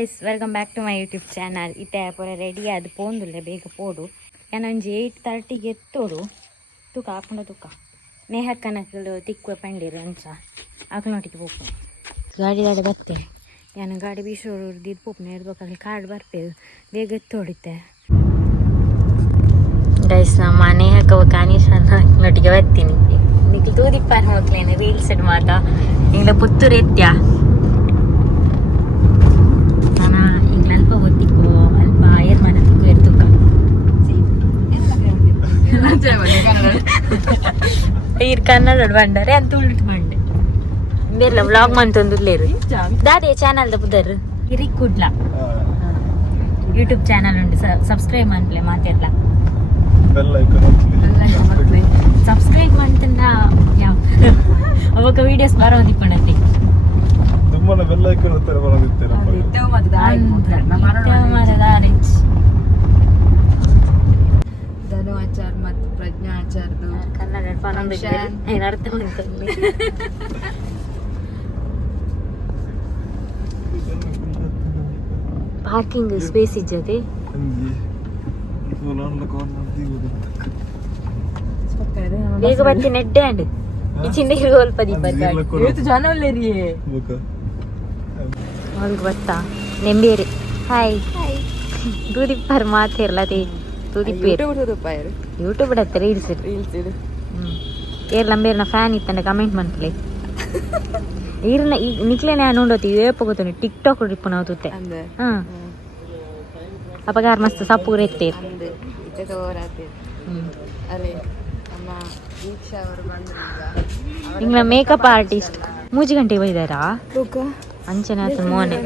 Guys welcome back to my YouTube channel. ಇತ್ತೆ ಪೂರ ready ಅದು ಪೋಂದುಲ್ಲೆ ಬೇಗ ಪೋಡು ಏನೊಂಜಿ 8:30ಗೆ ಎತ್ತೋಡು ತೂಕ ಹಾಕೊಂಡು ತೂಕ ನೇಹಕ್ಕನಕ್ಕಲು ತಿಕ್ಕುವ ಪಂಡಿರು ಅಂಚ ಆಕಳೊಟ್ಟಿಗೆ ಪೋಪು ಗಾಡಿ ದಾಡೆ ಬರ್ತೇನೆ ನಾನು ಗಾಡಿ ಬೀಸೋಡು ಪೋಪು ನೇರ್ಬೇಕಾಗಿ ಕಾರ್ಡ್ ಬರ್ಪೇದು ಬೇಗ ಎತ್ತೋಡಿತ್ತೆ. ಗೈಸ್ ನಮ್ಮ ನೇಹಕ್ಕ ಕಾನೀಶನೊಟ್ಟಿಗೆ ಬರ್ತೀನಿ ನಿಖಿಲ್ ತೂದಿಪ್ಪಾರ ಮಕ್ಳೇನು ರೀಲ್ಸ್ ಮಾತ ನಿಂಗೆ ಪುತ್ತೂರು ಎತ್ತ್ಯ ಅಲ್ಪ ಒತ್ತಿಕ್ಕೋ ಅಲ್ಪ ಏರ್ಮನ ತಿಕ್ಕು ಎರ್ತುಕ ಈರ್ ಕನ್ನಡ ಬಂಡರೆ ಅಂತ ಉಳ್ಳಿಟ್ಟು ಬಂಡೆ ಬೇರ್ಲ ವ್ಲಾಗ್ ಮಂತೊಂದುಲ್ಲೇರು ದಾದೆ ಚಾನಲ್ದ ಪುದರ್ ಇರಿಕ್ ಕುಡ್ಲ ಯೂಟ್ಯೂಬ್ ಚಾನಲ್ ಉಂಟು ಸಬ್ಸ್ಕ್ರೈಬ್ ಮಾಡ್ಲೆ ಮಾತೆಲ್ಲ ಸಬ್ಸ್ಕ್ರೈಬ್ ಮಾಡ್ತಂದ ಯಾವ ಅವಾಗ ವಿಡಿಯೋಸ್ ಬರೋದಿಪ್ಪಣತಿ ಧನು ಆಚಾರ್ ಮತ್ತು ಪ್ರಜ್ಞಾ ಆಚಾರ್ದು ಕನ್ನಡ ಅರ್ಥ ಪಾರ್ಕಿಂಗ್ ಸ್ಪೇಸ್ ಇಜ್ಜದೆ ಬೇಗ ಬರ್ತೀನಿ ನೆಡ್ಡೆ ಅಂಡ್ ಈ ಚಿಂದ ಸ್ವಲ್ಪ ದೀಪ ಜನ ಒಳ್ಳೆರಿ ಅವ್ರಿಗೆ ಗೊತ್ತಾ ನೆಂಬೇರಿ ಹಾಯ್ ತೂದಿಪ್ಪಾರ ಮಾತಿರ್ಲದೆ ತೂದಿಪ್ಪೇರು ಯೂಟ್ಯೂಬ್ ಇಡತ್ತೆ ರೀಲ್ಸ್ ಏರ್ ಲಂಬೇರ್ನ ಫ್ಯಾನ್ ಇತ್ತಂಡೆ ಕಮೆಂಟ್ ಮಾಡ್ತಲೇ ಈರ್ನ ನಿಕ್ಲೇನೆ ನೋಡೋತಿ ಏಪಗೋತಾನೆ ಟಿಕ್ ಟಾಕ್ ರಿಪ್ಪು ನಾವು ತುತ್ತೆ ಹಾಂ ಅಪಗಾರ ಮಸ್ತ್ ಸಪೂರ್ ಎತ್ತೇರು ಇಂಗ್ಲ ಮೇಕಪ್ ಆರ್ಟಿಸ್ಟ್ 3 ಗಂಟೆಗೆ ಬೈದಾರಾ ಅಂಚನೆ ಆತ ಮೋನೆ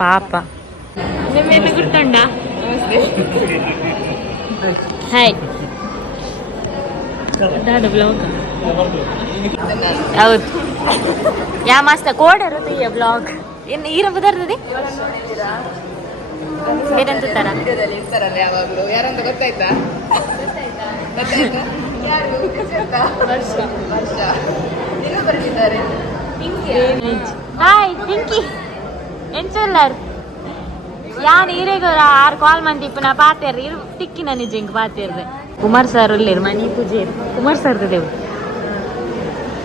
ಪಾಪ ನಿಮ್ಮೆಲ್ಲ ಗುರ್ತಂಡ ಹಾಯ್ ದಾದ ಬ್ಲಾಗ್ ಹೌದು ಯಾ ಮಸ್ತ ಕೋಡರು ಈ ಬ್ಲಾಗ್ ಏನು ಈರ ಬದರ್ತದೆ ಏನಂತ ತರ ಯಾರಂತ ಗೊತ್ತಾಯ್ತಾ ಹಾಯ್ ಪಿಂಕಿ ಎಂಚಲ್ಲಾರು ಯಾನ್ ಈರೆಗ 6 ಕಾಲ್ ಮಂದಿ ನಾ ಪಾತೇರ್ ಇರು ತಿಕ್ಕಿನ ನಿಜ ಹಿಂಗೆ ಪಾತೇರ್ದೆ ಕುಮಾರ್ ಸರ್ ಉಳ್ಳೇರು ಮನಿ ಪೂಜೆ ಕುಮಾರ್ ಸರ್ ದೇವು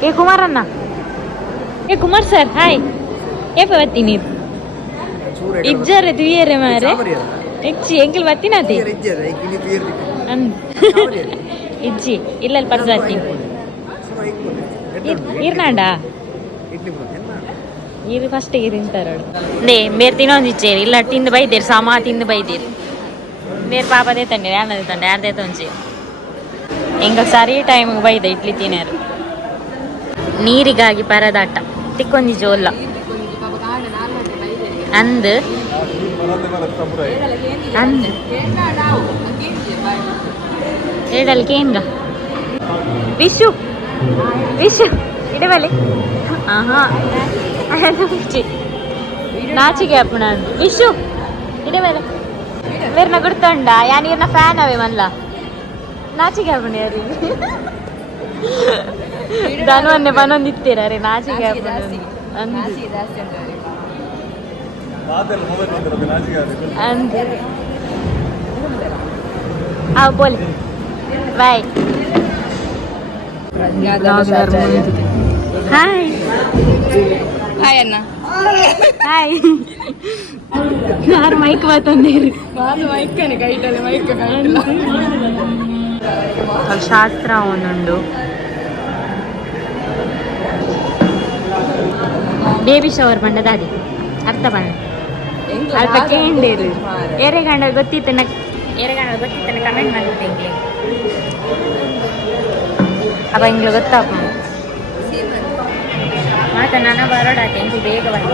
ಏ ಕುಮಾರ್ ಅಣ್ಣ ಏ ಕುಮಾರ್ ಸರ್ ಹಾಯ್ ಏಪ ಬತ್ತಿ ನೀರು ಇಜ್ಜರೆ ತುಯ್ಯರೆ ಮಾರೆ ಹೆಚ್ಚಿ ಎಂಕಲ್ ಬತ್ತಿನತಿ ಇಜ್ಜಿ ಇಲ್ಲಲ್ಲಿ ಪರ್ಸ್ ಬತ್ತೀನಿ ಇರ್ನಾಂಡ ಇರು ಫಸ್ಟ್ ತಿಂತಾರೋಳು ನೇ ಮೇರ್ ತಿನ್ನೊಂದು ಇಚ್ಚೇರಿ ಇಲ್ಲ ತಿಂದು ಬೈದೇರು ಸಮ ತಿಂದು ಬೈದೇರು ಮೇರ್ ಪಾಪದೇ ತಂಡೆ ಯಾರದೇ ತಂಡೆ ಯಾರದೇ ತೊಂಚೆ ಹಿಂಗ ಸರಿ ಟೈಮಿಗೆ ಬೈದ ಇಡ್ಲಿ ತಿನ್ನೋರು ನೀರಿಗಾಗಿ ಪರದಾಟ ತಿಕ್ಕೊಂದಿ ಜೋಲ್ಲ ಅಂದು ಹೇಳಲ್ ಕೇನ್ಗ ವಿಶು ವಿಶು ಇಡಬಲೆ ಆಹಾ ನಾಚಿಗೆ ಅಪ್ಪ ನಾನು ವಿಶು ಇಡಬಲೆ ಮೇರ್ನ ಗುರ್ತಂಡ ಯಾ ನೀರ್ನ ಫ್ಯಾನ್ ಅವೇ ಮಲ್ಲ ನಾಚಿಗೆ ಅಪ್ಪಣ ಯಾರಿಗೆ ಧನುವನ್ನೇ ಬನ್ನೊಂದಿತ್ತೀರ ರೀ ನಾಚಿಗೆ ಅಪ್ಪ ಅಂದು ಹಾಂ ಬೋಲಿ ಬಾಯ್ ಹಾಯ್ ಹಾಯ್ ಅಣ್ಣ ಹಾಯ್ ಯಾರು ಮೈಕ್ ಬತ್ತಂದೇರಿ ಮೈಕನೆ ಕೈಟಲ್ಲಿ ಮೈಕ್ ಶಾಸ್ತ್ರ ಅವನುಂಡು ಬೇಬಿ ಶವರ್ ಬಂಡದ ಅದೇ ಅರ್ಥ ಬಂದ ಅಲ್ಪ ಕೇಂಡೇರು ಎರೆಗಂಡ ಗೊತ್ತಿತ್ತನ ಕಮೆಂಟ್ ಮಾಡಿದ್ದೆ ಇಂಗ್ಲಿ ಅಪ್ಪ ಇಂಗ್ಲು ಗೊತ್ತಪ್ಪ ಮಾತ ನಾನು ಬರೋಡಾತೆ ಇಂಗ್ಲಿ ಬೇಗ ಬಂದ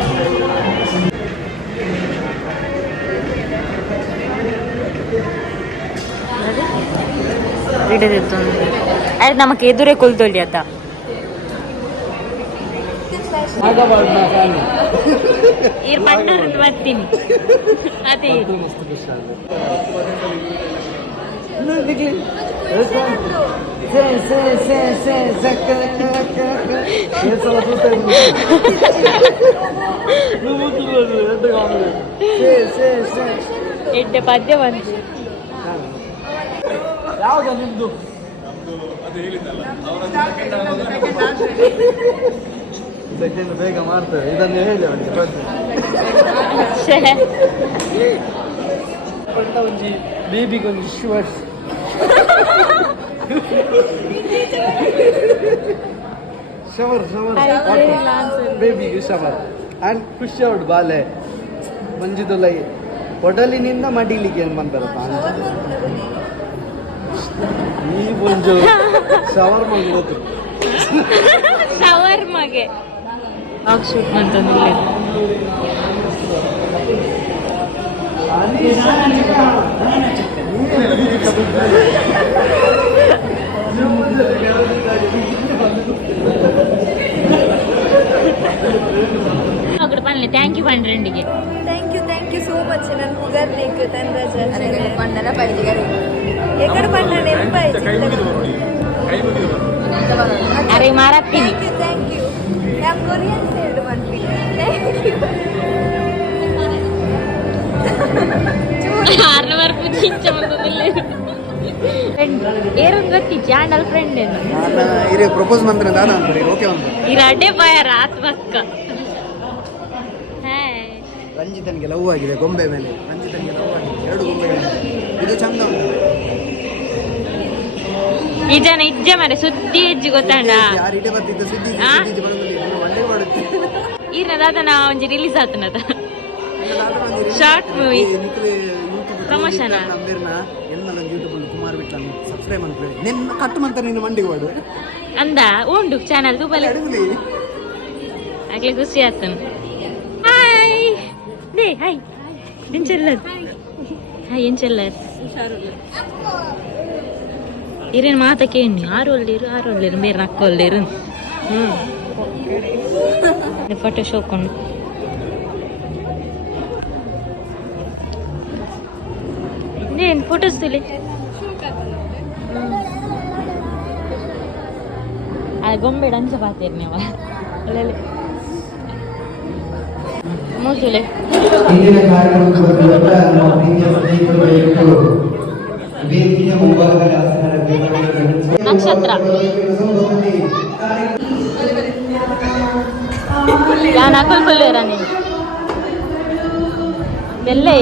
ಹಿಡಿದಿತ್ತು ಆಯ್ತು ನಮಗೆ ಎದುರೇ ಕೊಲ್ತೊಳ್ಳಿ ಅತ್ತ ಇರ್ ಪಂಡೂರಿಂದ ಬರ್ತೀನಿ ಅದೇ ಎಡ್ಡೆ ಪದ್ಯ ಬಂತು. ಯಾವಾಗ ನಿಮ್ದು ಸೆಕೆಂಡ್ ಬೇಗ ಮಾಡ್ತಾರೆ ಇದನ್ನು ಹೇಳಿ ಅವನಿಗೆ ಒಂಜಿ ಬೇಬಿಗೊಂದು ಶುವರ್ಸ್ ಶವರ್ ಬೇಬಿಗೆ ಶವರ್ ಆ್ಯಂಡ್ ಖುಷಿ ಅವ್ಡು ಬಾಲೆ ಮಂಜಿದುಲೈ ಒಡಲಿನಿಂದ ಮಡಿಲಿಗೆ ಏನು ಬಂತಾರಪ್ಪ ಈ ಒಂದು ಶವರ್ ಮಾಡಿರೋದು ಶವರ್ ಮಗೆ ಶೂಟ್ ಮಾಡ್ತಾನೆ. ఒకటి పనులు థ్యాంక్ యూ పండి రెండుకి థ్యాంక్ యూ సో మచ్ నన్ను కుదర్ నీకు తండ్రి పండన పైది గారు ఎక్కడ పండాను ఎంపై అరే మారత్తి థ్యాంక్ యూ ഞാൻ കൊറിയൻ സൈഡ് വണ്ടി థ్యాంక్ యూ ಆರ್ನ ವರೆಗೂ ಚಿಂಚಮಂತದಿಲ್ಲ ಏರೊಂದು ಗೊತ್ತಿ ಚಾಂಡಲ್ ಫ್ರೆಂಡ್ ಏನು ಇರೇ ಪ್ರಪೋಸ್ ಮಂತ್ರ ದಾದ ಅಂತಾರೆ ಓಕೆ ಅಂತ ಇರಡ್ಡೆ ಬಾಯ ರಾತ್ ಬಕ್ಕ ರಂಜಿತನಿಗೆ ಲವ್ ಆಗಿದೆ ಗೊಂಬೆ ಮೇಲೆ ರಂಜಿತನಿಗೆ ಲವ್ ಆಗಿದೆ 2 ಗೊಂಬೆಗಳು ಇದು ಚಂದ ಉಂಟು ಈ ಜನ ಇಜ್ಜೆ ಮರೆ ಸುದ್ದಿ ಹೆಜ್ಜೆ ಗೊತ್ತಾಂಡ ಯಾರು ಇಡೆ ಬರ್ತಿದ್ದ ಸುದ್ದಿ ಬರೋದಿಲ್ಲ ಒಳ್ಳೆ ಮಾಡುತ್ತೆ ಈರ್ನದಾದ ನಾ ಒಂಜಿ ರಿಲೀಸ್ ಆತನದ ಶಾರ್ಟ್ ಮೂವಿ ಪ್ರಮೋಷನ್ ನಂಬರ್ನ ಎನ್ನಲ ಯೂಟ್ಯೂಬ್ ಕುಮಾರ್ ಬಿಟ್ಟ ಸಬ್ಸ್ಕ್ರೈಬ್ ಮಾಡ್ಕೊಳ್ಳಿ ನಿನ್ನ ಕಟ್ಟು ಮಂತ ನಿನ್ನ ಮಂಡಿಗೆ ಮಾಡು ಅಂದ ಉಂಡು ಚಾನಲ್ ತೂಬಲೆ ಅಡುಗಲಿ ಆಗ್ಲೇ ಖುಷಿ ಆತನು ಹಾಯ್ ದೇ ಹಾಯ್ ಏನ್ ಚೆಲ್ಲರ್ ಹಾಯ್ ಏನ್ ಚೆಲ್ಲರ್ ಇರೇನು ಮಾತಕ್ಕೇನು ಆರು ಒಳ್ಳೆರು ಬೇರೆ ನಕ್ಕೊಳ್ಲೇರು ಫೋಟೋ ಶೋಕೊಂಡು ಏನು ಫೋಟೋಸ್ ತುಲಿ ಅದು ಗೊಂಬೆ ಡಂಚ ಪಾತೀರಿ ನೀವು ಒಳ್ಳೆ ಮೂಸುಲೆ ಇಂದಿನ ಕಾರ್ಯಕ್ರಮಕ್ಕೆ ನಮ್ಮ ಪ್ರೀತಿಯ ಸ್ನೇಹಿತರು ವೇದಿಕೆಯ ಮುಂಭಾಗದಲ್ಲಿ ಆಸನದಲ್ಲಿ ನಕ್ಷತ್ರ ಯಾ ನಕಲ್ ಕೊಲ್ಲೇರ ನೀನು ಎಲ್ಲೇ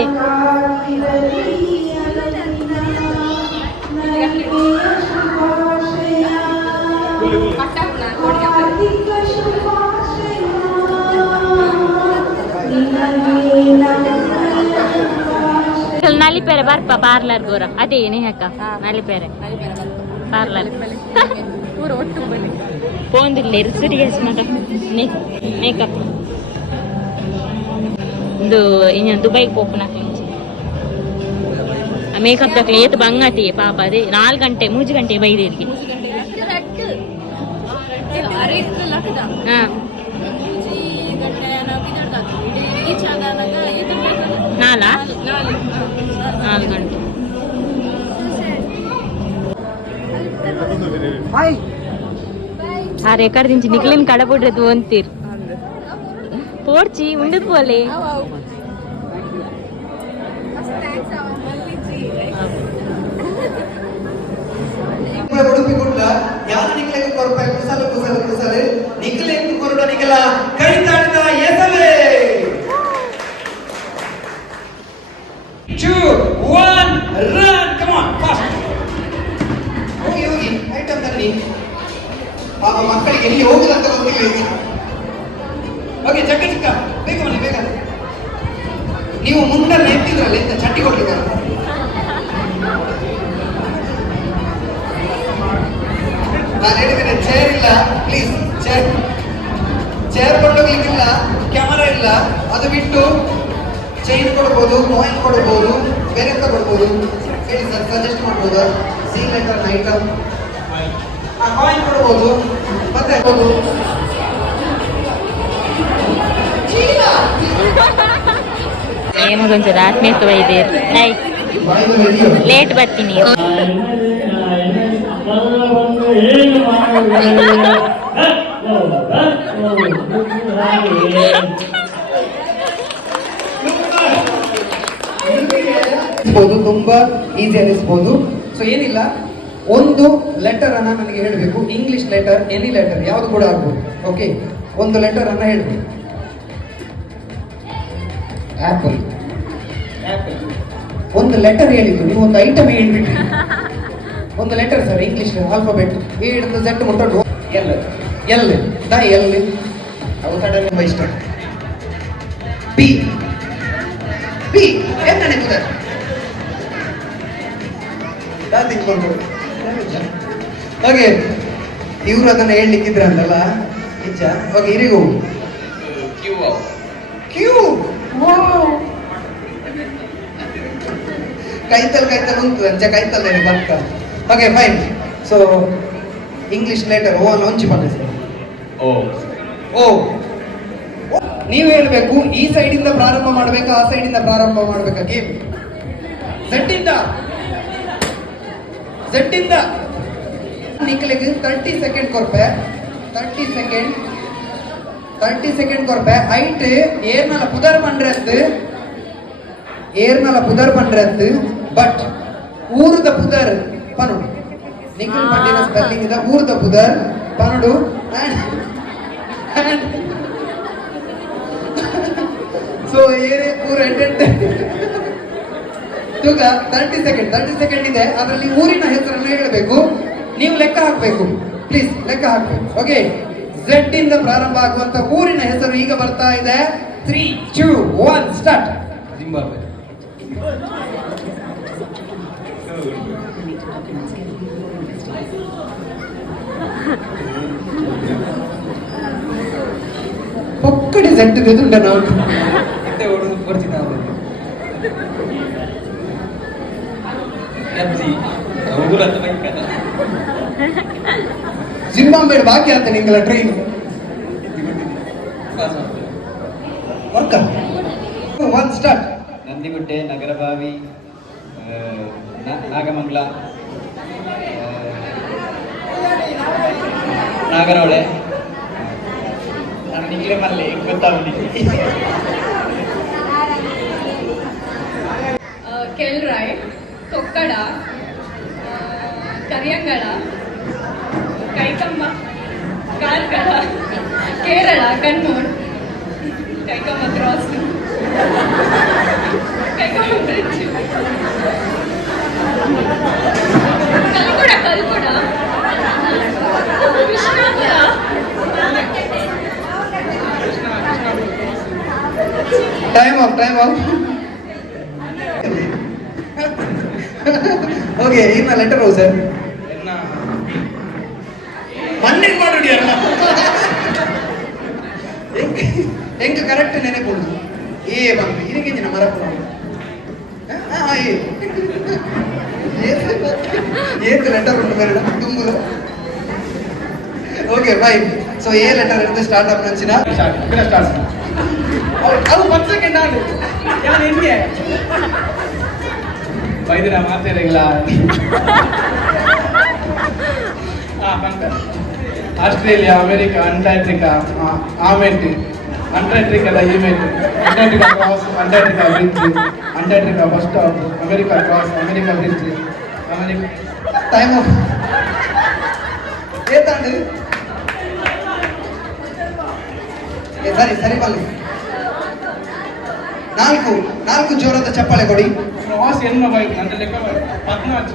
ನಲಿಪೇರೆ ಬರ್ಪ ಪಾರ್ಲರ್ ಗೋರ ಅದೇ ಏನೇ ಅಕ್ಕ ನಲಿಪೇರೆ ಪಾರ್ಲರ್ ಪೂರ ಒಟ್ಟು ಬನ್ನಿ ಪೋಂದಿಲ್ಲ ಇರ್ಸರಿಗೆ ಮೇಕಪ್ ಒಂದು ಇನ್ನು ದುಬೈಗೆ ಹೋಗ್ನ ಮೇಕಪ್ ತಕ್ಲಿ ಏತು ಬಂಗತಿ ಪಾಪ ಅದೇ 4 ಗಂಟೆ 3 ಗಂಟೆ ಬೈದೇರಿಗೆ ಹಾ ನಾಲ್ಕು ಗಂಟೆ ಹಾಯ್ ఆ రేకర్ నుంచి నిఖిలిన్ కడపడ్రదు అంతీర్ పోర్చి ఉండదు పోలే ಉಡುಪಿಗುಡ್ಡ ಯಾರು ನಿಖಿಲೆಗೆ ಕೊರಪಾಯಿ ಕುಸಲು ನಿಖಿಲೆಗೆ ಕೊರಡ ನಿಖಿಲ ಕೈ ತಾಡಿದ ಎಸವೇ 2 1 run come on fast ಹೋಗಿ ಐಟಮ್ ತನ್ನಿ ಪಾಪ ಮಕ್ಕಳಿಗೆ ಎಲ್ಲಿ ಹೋಗುದಂತ ಗೊತ್ತಿಲ್ಲ ಈಗ ಓಕೆ ಚಕ್ಕ ಚಿಕ್ಕ ಬೇಗ ಬನ್ನಿ ಬೇಗ ನೀವು ಮುಂದಲ್ಲ ಎತ್ತಿದ್ರಲ್ಲ ಎಂತ ಚಟ್ಟಿ ಕೊಡ್ಲಿಕ್ಕೆ ನಾನು ಹೇಳಿದ್ದೇನೆ ಚೇರ್ ಇಲ್ಲ ಪ್ಲೀಸ್ ಚೇರ್ ಕೊಂಡೋಗ್ಲಿಕ್ಕಿಲ್ಲ ಕ್ಯಾಮರಾ ಇಲ್ಲ ಅದು ಬಿಟ್ಟು ಚೈನ್ ಕೊಡ್ಬೋದು ಕಾಯಿನ್ ಕೊಡ್ಬೋದು ಬೇರೆ ಎಂತ ಕೊಡ್ಬೋದು ಹೇಳಿ ಸರ್ ಸಜೆಸ್ಟ್ ಮಾಡ್ಬೋದು ಸೀಲ್ ಲೆಟರ್ ಐಟಮ್ ಕಾಯಿನ್ ಕೊಡ್ಬೋದು ಮತ್ತೆ ఏమో కొంచెం ఆత్మీయత వైద్యరు ಬಾಯಿದು ರೆಡಿಯೋ ಲೇಟ್ ಬರ್ತೀನಿ. ತುಂಬಾ ಈಸಿ ಅನಿಸ್ಬೋದು. ಸೊ ಏನಿಲ್ಲ, ಒಂದು ಲೆಟರ್ ಅನ್ನ ನನಗೆ ಹೇಳಬೇಕು. ಇಂಗ್ಲಿಷ್ ಲೆಟರ್, ಎನಿ ಲೆಟರ್ ಯಾವ್ದು ಕೂಡ ಆಗ್ಬೋದು. ಓಕೆ, ಒಂದು ಲೆಟರ್ ಅನ್ನ ಹೇಳ್ಬೇಕು. ಆಪಲ್. ಒಂದು ಲೆಟರ್ ಹೇಳಿದ್ದು, ನೀವು ಒಂದು ಐಟಮ್ ಹೇಳ್ಬಿಟ್ರಿ. ಒಂದು letter sir, English alphabet A ಹಿಡಿದು ಝೆಡ್ ಮುಟ್ಟೋದು. ಎಲ್ ಎಲ್ ದ ಎಲ್ ಅವು ಕಡೆ ತುಂಬಾ ಇಷ್ಟ. ಪಿ ಪಿ ಏನ್ ನಡೀತದೆ ತಿಳ್ಕೊಂಡು. ಹಾಗೆ ಇವರು ಅದನ್ನ ಹೇಳ್ಲಿಕ್ಕಿದ್ರ ಅಂತಲ್ಲ ನಿಜ. ಓಕೆ, ಇರಿಗೂ ಕ್ಯೂ ಕೈತಲ್ ಉಂಟು ಅಂಚ ಕೈತಲ್ ಬರ್ತ. Okay fine. So English letter O ಅನ್ನು ಒಂಚಿ ಬಂದ ಓ ನೀವು ಹೇಳ್ಬೇಕು. ಈ ಸೈಡ್ ಇಂದ ಪ್ರಾರಂಭ ಮಾಡ್ಬೇಕಾ, ಆ ಸೈಡ್ ಇಂದ ಪ್ರಾರಂಭ ಮಾಡ್ಬೇಕಾ? ಗೇಮ್ ಝೆಡ್ ಇಂದ ನಿಕ್ಲಿಗೆ 30 ಸೆಕೆಂಡ್ ಕೊರ್ಪೆ. 30 ಸೆಕೆಂಡ್ ಕೊರ್ಪೆ. ಐಟ್ ಏರ್ನಲ ಪುದರ್ ಪಂಡ್ರತ್ ಬಟ್ ಊರದ ಪುದರ್ ಪನುಡು. ನಿಖಿಲ್ ಪಂಡಿನ ಸ್ಪೆಲ್ಲಿಂಗ್ ಇದ ಊರದ ಪುದರ್ ಪನುಡು. ಸೊ ಏನೇ ಊರ ತೂಕ 30 ಸೆಕೆಂಡ್ ಇದೆ. ಅದರಲ್ಲಿ ಊರಿನ ಹೆಸರನ್ನು ಹೇಳಬೇಕು. ನೀವು ಲೆಕ್ಕ ಹಾಕಬೇಕು. ಪ್ಲೀಸ್ ಲೆಕ್ಕ ಹಾಕಬೇಕು. ಓಕೆ, ಝೆಡ್ ಇಂದ ಪ್ರಾರಂಭ ಆಗುವಂತ ಊರಿನ ಹೆಸರು ಈಗ ಬರ್ತಾ ಇದೆ. 3, 2, 1 ಸ್ಟಾರ್ಟ್. ಜಿಂಬಾಬ್ವೆ. ಒಕ್ಕಡಿ ಝೆಡ್ ಎದುಂಡ ನಾವು ಜಿಂಬಾಬ್ವೆ ಬಾಕಿ ಆತ ನಿಂಗಲ ಟ್ರೈನ್ ವರ್ಕ. 1 ಸ್ಟಾರ್ಟ್. ನಂದಿಗುಡ್ಡೆ, ನಗರಬಾವಿ, ನಾಗಮಂಗಲ, ನಾಗರಹೊಳೆ, ನಾನು ನಿಂಗಲೇ ಮಲ್ಲೆ ಗೊತ್ತಾಗಲಿಕ್ಕೆ. Kelrai, Tokkada, Kariyangala, Kaikamba, Karkala, Kerala, Kannur, Kaikamba cross, Kaikamba bridge, Kalkuda, Krishnapura, time off. Okay, ಇನ್ನ ಲೆಟರ್ ಹೌ ಸರ್ ಮಣ್ಣಿಗೆ ಮಾಡಿ ಹೆಂಗ ಕರೆಕ್ಟ್ ನೆನೆಬಹುದು. ಏ ಬಂದು ಇದಕ್ಕಿಂಚಿನ ಮರ ಏನ್ ಲೆಟರ್ ಉಂಟು ಬೇರೆ ತುಂಬುದು. Okay fine. So a letter ಇರುತ್ತೆ ಸ್ಟಾರ್ಟ್ ಅಪ್ ನಂಚಿನ ಸ್ಟಾರ್ಟ್. ಅದು 1 ಸೆಕೆಂಡ್ ಆಡು ಯಾರು ಹೆಂಗೆ ಬೈದಿರ ಮಾತಾಡಿಲ್ಲ. ಆಸ್ಟ್ರೇಲಿಯಾ, ಅಮೆರಿಕ, ಅಂಟಾರ್ಟಿಕಾ, ಆಮೆಂಟ್, ಅಂಟಾರ್ಟಿಕಾದ ಈಮೆಂಟ್, Antarctica cross, Antarctica bridge, Antarctica bus stop, America cross, America bridge, America. Time off. ಏತಾಂಡು ಸರಿ ಬಲ್ಲಿ. 4 ಜೋರದ ಚಪ್ಪಾಳೆ ಕೊಡಿ. ವಾಸ್ ಎನ್ನ ಬೈಕ್ ಅಂತ ಲೆಕ್ಕ 14.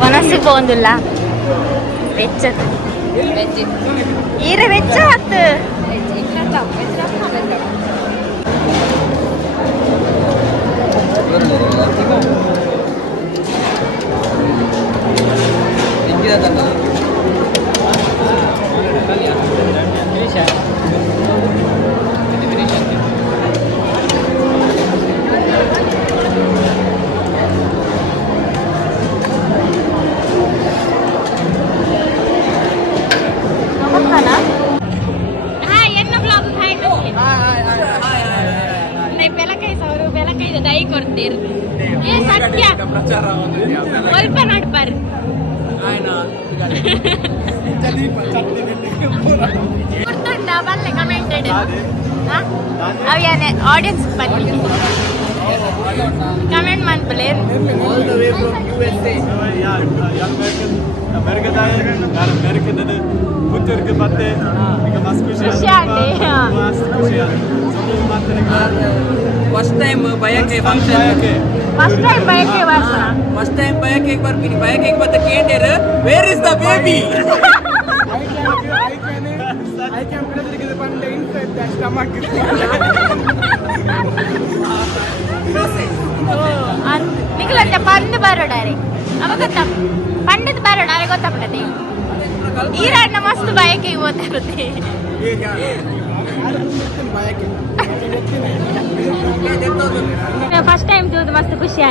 ಮನಸ್ಸಿಗೆ പോകുന്നിಲ್ಲ ವೆಚ್ಚ ಈರೆ ವೆಚ್ಚ ಹತ್ತು ಬೆಲಕೈದ ದೈ ಕೊಡ್ತೀರ್ ಏ ಸತ್ಯ ಸ್ವಲ್ಪ ನಡ್ಬಾರ್ ಗುರ್ತುಂಡ ಬಲ್ಲೆ ಕಮೆಂಟೆಡ್ ಅವೇನೆ ಆಡಿಯನ್ಸ್ ಬನ್ನಿ ಕಮೆಂಟ್ ಮಾಡ್ಬಲೆ ಖುಷಿ ಆಗಿ ಫಸ್ಟ್ ಟೈಮ್ ಬಯಕೆ ಫಂಕ್ಷನ್ ಫಸ್ಟ್ ಟೈಮ್ ಬಯಕೆ ಬರ್ತಾ ಫಸ್ಟ್ ಟೈಮ್ ಬಯಕೆ ಬರ್ತೀನಿ ಬಯಕೆ ಬತ್ತ ಕೇಂದ್ರ ವೇರ್ ಇಸ್ ದ ಬೇಬಿ ನಿಖಲಂತೆ ಪಂದು ಬರೋಡಾರೆ ಅವ ಗೊತ್ತ ಪಂಡದ ಬರೋಡಾರೆ ಗೊತ್ತಾಗ್ತದೆ ಈರಣ್ಣ ಮಸ್ತ್ ಬಯಕೆ ಓದಿರುತ್ತೆ ಫಸ್ಟ್ ಟೈಮ್ ತೂದು ಮಸ್ತ್ ಖುಷಿ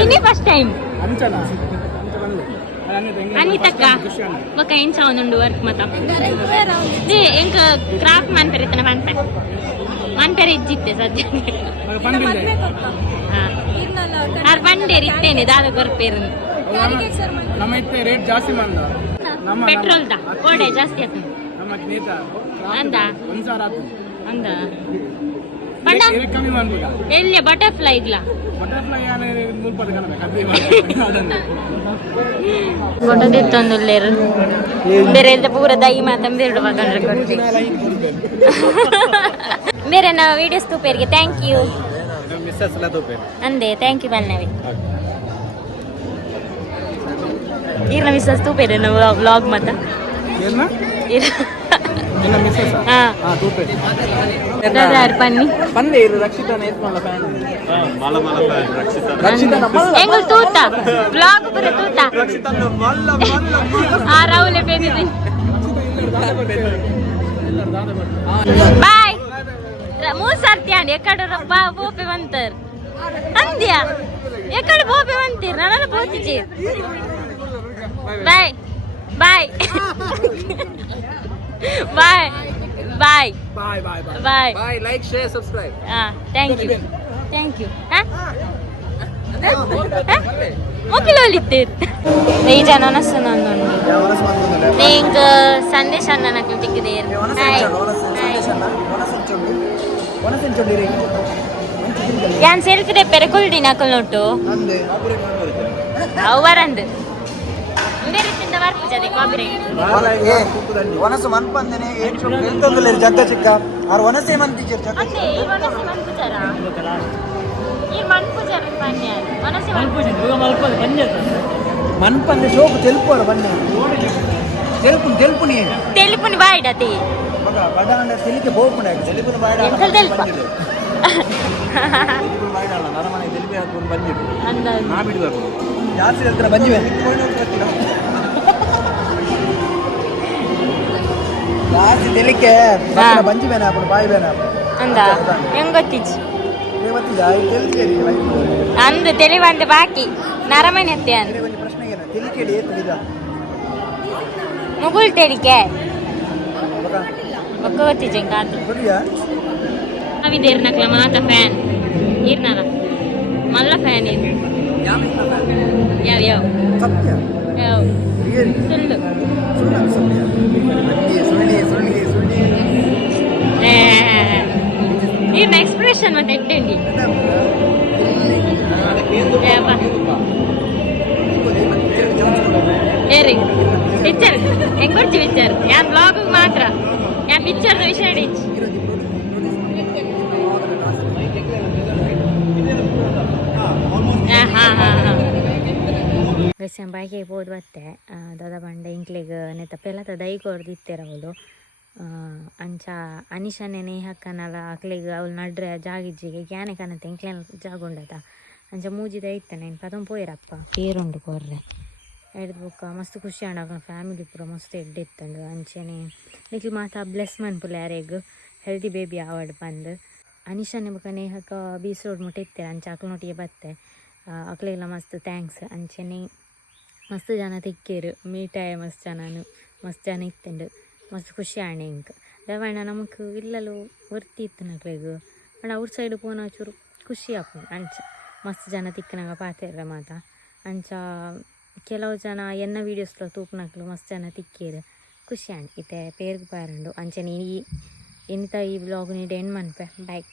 ಇನ್ನಿ ಫಸ್ಟ್ ಟೈಮ್ ಅನಿತಕ್ಕ ఒక ఏం సౌండ్ ఉండు వర్క్ మొత్తం ఇంకా క్రాఫ్ట్ మన పేరు ఇతను మన పేరు ఇచ్చితే సత్య ಅವ್ರ ಬಂಡೇರಿ ಇತ್ತೇನೆ ದಾದ ಪೇರು ರೇಟ್ ಜಾಸ್ತಿ ಮಂದ ಪೆಟ್ರೋಲ್ ದ ಕೋಡೆ ಜಾಸ್ತಿ ಆಯ್ತು ಅಂದ ಅಂದ ಪಂಡ ಎಲ್ಲಿ ಬಟರ್ಫ್ಲೈ ಇಗ್ಲ ಗೊಟ್ಟದಿತ್ತೊಂದುಲ್ಲೇರು ಬೇರೆ ಪೂರ ದೈ ಮಾತಂ ಬೇರೆ ಕೊಡ್ತೀವಿ ಬೇರೆ ನಾವು ವಿಡಿಯೋಸ್ ತೂಪೇರಿಗೆ ಥ್ಯಾಂಕ್ ಯು ಅಂದೆ ಥ್ಯಾಂಕ್ ಯು ಬಲ್ನವಿ ಈಗ ಮಿಸ್ಸಸ್ ತೂಪೇರೆ ನಾವು ವ್ಲಾಗ್ ಮತ್ತ ಪನ್ನಿ ಎಂಗಲ್ ತೂತ ಬ್ಲಾಗ್ ಬರ ತೂತ ಆ ರಾಹುಲೆ ಬೇದಿದೆ ಬಾಯ್ ಮೂರ್ ಸರ್ತಿ ಅಂಡಿ ಎಕಡೆ ಬೋಪೆ ಬಂತರ್ ಅಂದ್ಯಾ ಎಕಡೆ ಬೋಪೆ ಬಂತೀರ್ ನಾನು ಬೋತಿಜಿ bye bye bye bye bye bye like share subscribe thank you ಮೊಕ್ಕಿಲೋಲಿತ್ತೇರು ಈ ಜನ ನನ್ನೊಂದು ನೀಂಗ ಸಂದೇಶ ನನಗೆ ತಿಕ್ಕಿದೇರು ಯಾನ್ ಸೆಲ್ಫಿ ತೆಪ್ಪರೆ ಕುಲ್ಡಿ ನಕಲ್ ನೋಟು ಅವರಂದು ಬೇರೆತ್ತಿಂದ ಬರ್ತಿದೆ ಕಾಬಿರೆ ಒನಸು ಮನ್ಪಂದನೆ ಎಂತೊಂದುಲೇರು ಜಗ್ಗ ಚಿಕ್ಕ ಆರು ಒನಸೆ ಮಂತಿಜರ್ ಜಗ್ಗ ಅಂದೆ ಈ ವನಸೆ ಮನ್ಪುಜರ ಈ ಮನ್ಪುಜರ ಪನ್ಯ ವನಸೆ ಮನ್ಪಂದೆ ಶೋಕು ತೆಲ್ಪೋರು ಬನ್ನಿ ತೆಲ್ಪುನಿ ತೆಲಿಪುನಿ ಬಾಯಿಡತಿ ಮಗ ಬಡಗಂಡ ತೆಲಿಕೆ ಬೋಪುಣ ತೆಲಿಪುನಿ ಬಾಯಿಡ ಎಂತಲ್ ತೆಲ್ಪ ಬಾಯಿಡಲ್ಲ ನರಮನೆ ತೆಲಿಪೆ ಹಾಕೊಂಡು ಬಂದಿರು ಅಂದ ನಾ ಬಿಡುವರು ಜಾಸ್ತಿ ಹತ್ರ ಬಂದಿವೆ ಜಾಸ್ತಿ ತೆಲಿಕೆ ಬಂಜಿಬೇನ ಅಪ್ಪು ಬಾಯಿಬೇನ ಅಂದ ಹೆಂಗ್ ಗೊತ್ತಿಜ್ಜಿ ಗೊತ್ತಿಲ್ಲ ತೆಲಿಕೇರಿ ಅಂದು ತೆಲಿವಂತೆ ಬಾಕಿ ನರಮನೆ ಅತ್ತೆ ಅಂದ ಒಂದು ಪ್ರಶ್ನೆಗೆ ತೆಲಿಕೇಡಿ ತಿಳಿದ ಮುಗುಲ್ ತೆಲಿಕೆ ಒಕ್ಕ ಗೊತ್ತಿಜ್ಜಿ ಕಾದು ಗೊತ್ತಿಯಾ ನಾವಿದೇರ್ ನಕ್ಲ ಮಾತ ಫ್ಯಾನ್ ಇರ್ನದ ಮಲ್ಲ ಫ್ಯಾನ್ ಏನು ಯಾವ ಸತ್ಯ ಯಾವ ರಿಯಲಿ ಸುಳ್ಳು ಸುಳ್ಳು ಸುಳ್ಳಿ ಇರ್ನ ಎಕ್ಸ್ಪ್ರೆಷನ್ ಮತ್ತೆ ಎಟ್ಟಂಡಿ ಬೇರೆ ಪಿಕ್ಚರ್ ಹೆಂಗ್ ಕೊಡ್ಚಿ ಪಿಕ್ಚರ್ ಯಾನ್ ಬ್ಲಾಗ್ ಮಾತ್ರ ಯಾನ್ ಪಿಕ್ಚರ್ ವಿಷಯ ಹಿಡಿಚ್ ಗಸ್ಯಂ ಬಾಯಿಗೆ ಹೋದ್ ಬತ್ತೆ ದಾದ ಬಂಡೆ ಇಂಕ್ಲಿಗೆ ನೆತ್ತ ಪೆಲತ ದೈ ಕೊಡ್ದಿತ್ತೇರವಳು ಅಂಚ ಅನಿಶನೆ ನೇಹಕ್ಕನಲ್ಲ ಅಕ್ಲಿಗೆ ಅವಳು ನಡ್ರೆ ಜಾಗಿಜ್ಜಿಗೆ ಗ್ಯಾನೆ ಕನತೆ ಇಂಕ್ಲೇನ ಜಾಗುಂಡದ ಅಂಚ ಮೂಜಿದ ಇತ್ತೇನೆ ಇನ್ನು ಪದಂ ಪೋಯಿರಪ್ಪ ಪೇರುಂಡು ಕೊರ್ರೆ ಹಿಡ್ದು ಬುಕ್ಕ ಮಸ್ತ್ ಖುಷಿ ಆಂಡ ಫ್ಯಾಮಿಲಿ ಪೂರ ಮಸ್ತ್ ಎಡ್ಡಿತ್ತಂಡು ಅಂಚೆನೆ ನಿಕ್ಲಿ ಮಾತ ಬ್ಲೆಸ್ ಮನ್ಪುಲ್ಲ ಯಾರೆಗ್ ಹೆಲ್ದಿ ಬೇಬಿ ಅವಾರ್ಡ್ ಬಂದು ಅನಿಶಾನೆ ಬುಕ್ಕ ನೇಹಕ್ಕ ಬೀಸ್ ರೋಡ್ ಮುಟ್ಟ ಇತ್ತೇನೆ ಅಂಚ ಅಕ್ಲನೊಟ್ಟಿಗೆ ಬತ್ತೆ ಅಕ್ಲೆಲ್ಲ ಮಸ್ತ್ ಥ್ಯಾಂಕ್ಸ್ ಅಂಚೆನೆ ಮಸ್ತ್ ಜನ ತಿಕ್ಕೇರು ಮೀಟಾಯ ಮಸ್ತ್ ಮಸ್ತ್ ಜನ ಇತ್ತಂಡು ಮಸ್ತ್ ಖುಷಿ ಆಣೆ ಇಂಕ ದವಣ್ಣ ನಮಕ್ ಇಲ್ಲಲು ವರ್ತಿ ಇತ್ತು ನಕ್ಲೆಗು ಅಣ್ಣ ಅವ್ರ ಸೈಡ್ ಪೋನ ಚೂರು ಖುಷಿ ಆಪು ಅಂಚ ಮಸ್ತ್ ಜನ ತಿಕ್ಕನಾಗ ಪಾತೆರ್ರ ಮಾತ ಅಂಚ ಕೆಲವು ಜನ ಎನ್ನ ವೀಡಿಯೋಸ್లో ತೂಪನಕ್ಲು ಮಸ್ತ್ ಜನ ತಿಕ್ಕೇರು ಖುಷಿ ಆಣ್ ಇತ್ತೆ ಪೇರ್ಗ್ ಪಾರಂಡು ಅಂಚನೆ ಈ ಎಂತ ಈ ವ್ಲಾಗ್ ನೀಡು ಎಂಡ್ ಮನ್ಪೆ ಬಾಯ್.